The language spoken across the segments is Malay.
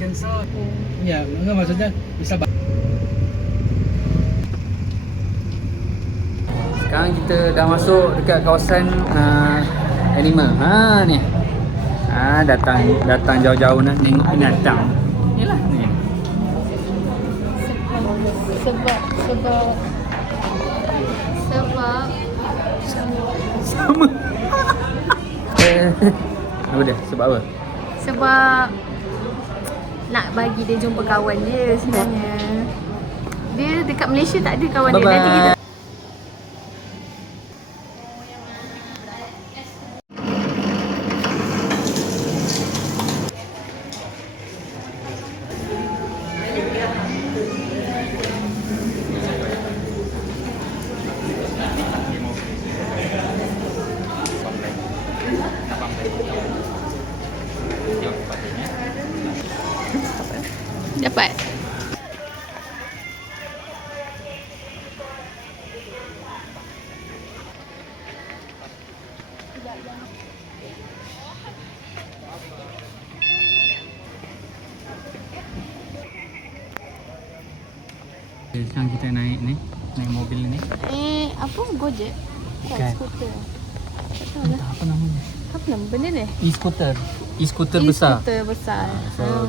cancel. Ya, enggak maksudnya bisa. Sekarang kita dah masuk dekat kawasan animal. Ni. Datang jauh-jauh nak tengok binatang. Yalah ni. Sebab Sama. Apa dia? Sebab apa? Sebab nak bagi dia jumpa kawan dia sebenarnya. Dia dekat Malaysia tak ada kawan dia. Nanti kita dapat. Sekarang kita naik mobil ni. Apa? Gojek? Bukan. Skuter. Entah apa namanya. Apa nama benda ni? E-scooter. E-scooter besar. E-scooter besar. So,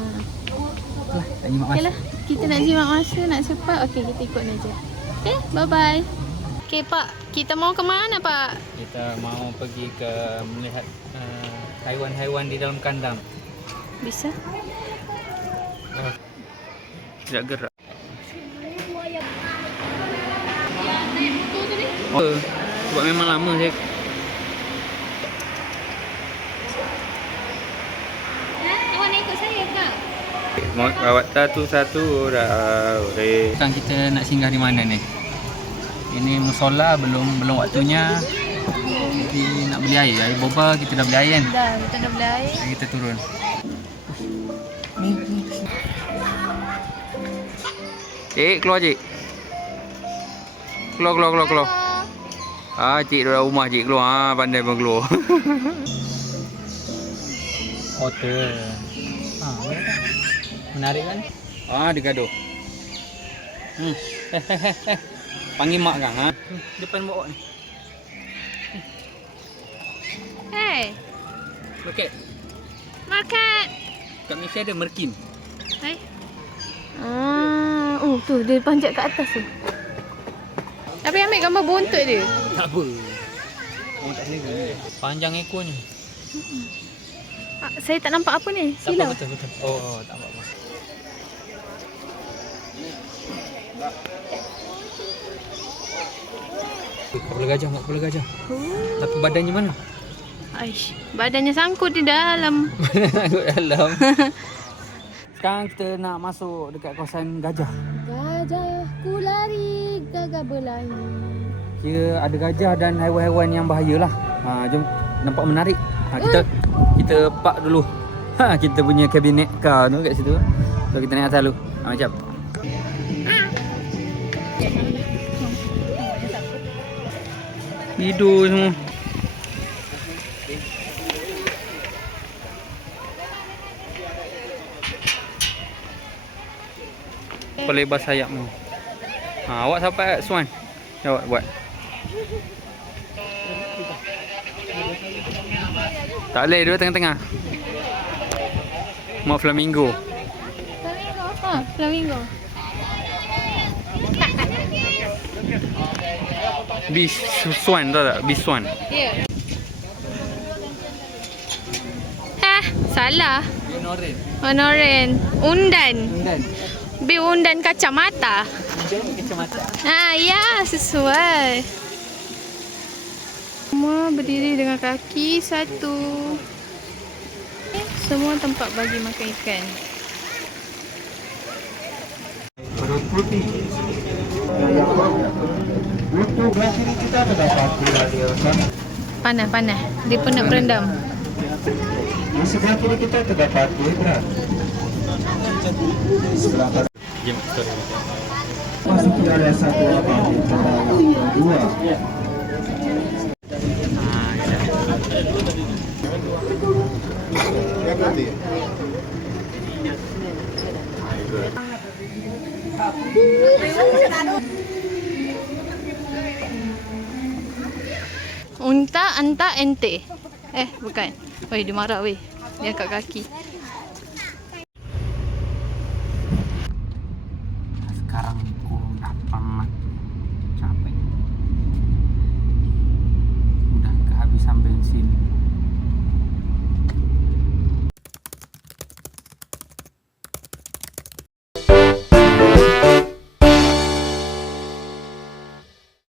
lah, tak nyimak Okey masa. lah. Kita nak jimat masa, nak cepat. Okey, kita ikut ni je. Okey, bye-bye. Okey, Pak. Kita mau ke mana, Pak? Kita mau pergi ke melihat haiwan-haiwan di dalam kandang. Bisa? Tidak gerak. Oh, sebab memang lama saya. Awak nak ikut saya ke? Mau bawa satu-satu dah. Sekarang kita nak singgah di mana ni? Ini musola belum waktunya. Jadi nak beli air boba, kita dah beli air kan? Dah, kita dah beli air. Kita turun. Cik, keluar cik. Keluar. Cik dah rumah cik keluar. Pandai pun keluar. Hotel. Menarik kan? Dia gaduh. Panggil mak kang. Depan bawa ni. Hey, Okey. market. Kat Malaysia ada merkin. Hai. Tu dia panjat kat atas tu. Tapi ambil gambar buntut dia. Tak apa. Orang tak selera. Panjang ekornya. Saya tak nampak apa ni. Tak Silau. apa, betul. Oh, tak apa. Kepala gajah. Tapi badannya mana? Aish, badannya sangkut di dalam. Sangkut dalam. Sekarang kita nak masuk dekat kawasan gajah. Gajahku lari, gagak berlari. Kira ada gajah dan haiwan-haiwan yang bahaya lah. Jom, nampak menarik. Kita park dulu. Kita punya kabinet car tu kat situ. So kita naik atas dulu. Macam. Tidur semua. Pelebar sayapmu. Awak sampai Swan. Awak buat. Tak boleh duduk tengah-tengah. Mau flamingo. Flamingo apa? Flamingo. Bis Swan tahu tak? Bis Swan. Ya. Salah. Binoren. Honoren. Undan. Dan Undan kacamata. kacamata. Ya, sesuai. Semua berdiri dengan kaki satu. Semua tempat bagi makan ikan. Perut putih. Untuk belah kiri kita terdapat radio sana. Panas. Dia pun nak berendam. Di sebelah kiri kita terdapat zebra. Sebelah kanan Jom story. masuk ke area satu abang di yang kedua. Unta, anta, ente. Bukan. Weh, dia marah weh. Dia angkat kaki.